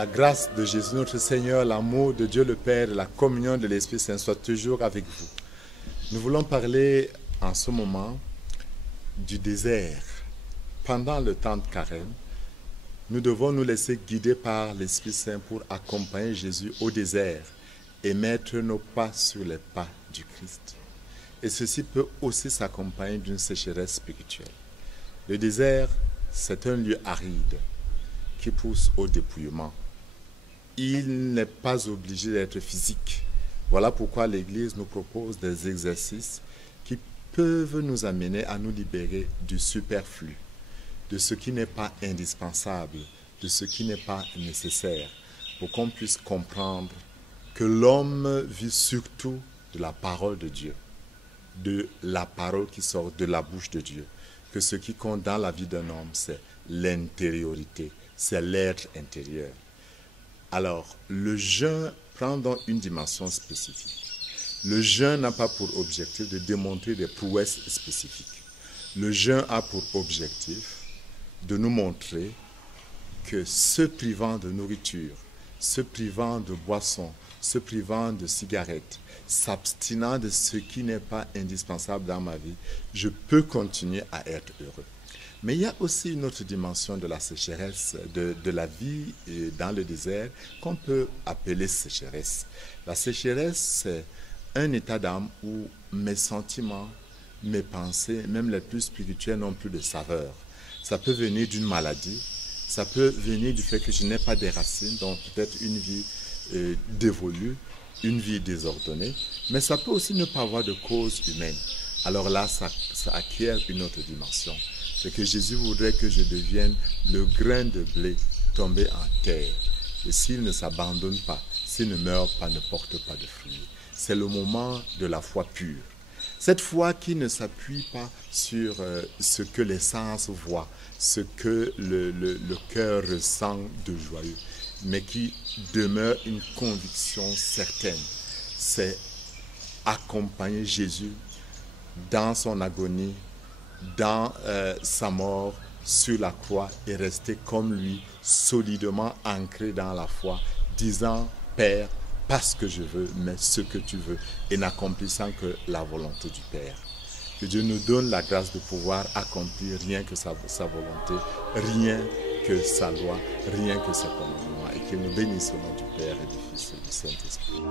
la grâce de Jésus notre Seigneur, l'amour de Dieu le Père et la communion de l'Esprit Saint soient toujours avec vous. Nous voulons parler en ce moment du désert. Pendant le temps de carême, nous devons nous laisser guider par l'Esprit Saint pour accompagner Jésus au désert et mettre nos pas sur les pas du Christ. Et ceci peut aussi s'accompagner d'une sécheresse spirituelle. Le désert, c'est un lieu aride qui pousse au dépouillement. Il n'est pas obligé d'être physique. Voilà pourquoi l'Église nous propose des exercices qui peuvent nous amener à nous libérer du superflu, de ce qui n'est pas indispensable, de ce qui n'est pas nécessaire, pour qu'on puisse comprendre que l'homme vit surtout de la parole de Dieu, de la parole qui sort de la bouche de Dieu, que ce qui compte dans la vie d'un homme, c'est l'intériorité, c'est l'être intérieur. Alors, le jeûne prend donc une dimension spécifique. Le jeûne n'a pas pour objectif de démontrer des prouesses spécifiques. Le jeûne a pour objectif de nous montrer que se privant de nourriture, se privant de boissons, se privant de cigarettes, s'abstinant de ce qui n'est pas indispensable dans ma vie, je peux continuer à être heureux. Mais il y a aussi une autre dimension de la sécheresse, de la vie dans le désert, qu'on peut appeler sécheresse. La sécheresse, c'est un état d'âme où mes sentiments, mes pensées, même les plus spirituelles, n'ont plus de saveur. Ça peut venir d'une maladie, ça peut venir du fait que je n'ai pas des racines, donc peut-être une vie dévolue, une vie désordonnée, mais ça peut aussi ne pas avoir de cause humaine. Alors là, ça acquiert une autre dimension. C'est que Jésus voudrait que je devienne le grain de blé tombé en terre. Et s'il ne s'abandonne pas, s'il ne meurt pas, ne porte pas de fruits. C'est le moment de la foi pure. Cette foi qui ne s'appuie pas sur ce que les sens voient, ce que le cœur ressent de joyeux, mais qui demeure une conviction certaine. C'est accompagner Jésus dans son agonie, dans sa mort sur la croix et rester comme lui, solidement ancré dans la foi, disant « Père, pas ce que je veux, mais ce que tu veux » et n'accomplissant que la volonté du Père. Que Dieu nous donne la grâce de pouvoir accomplir rien que sa volonté, rien que sa loi, rien que ses commandements, et qu'il nous bénisse au nom du Père et du Fils et du Saint-Esprit.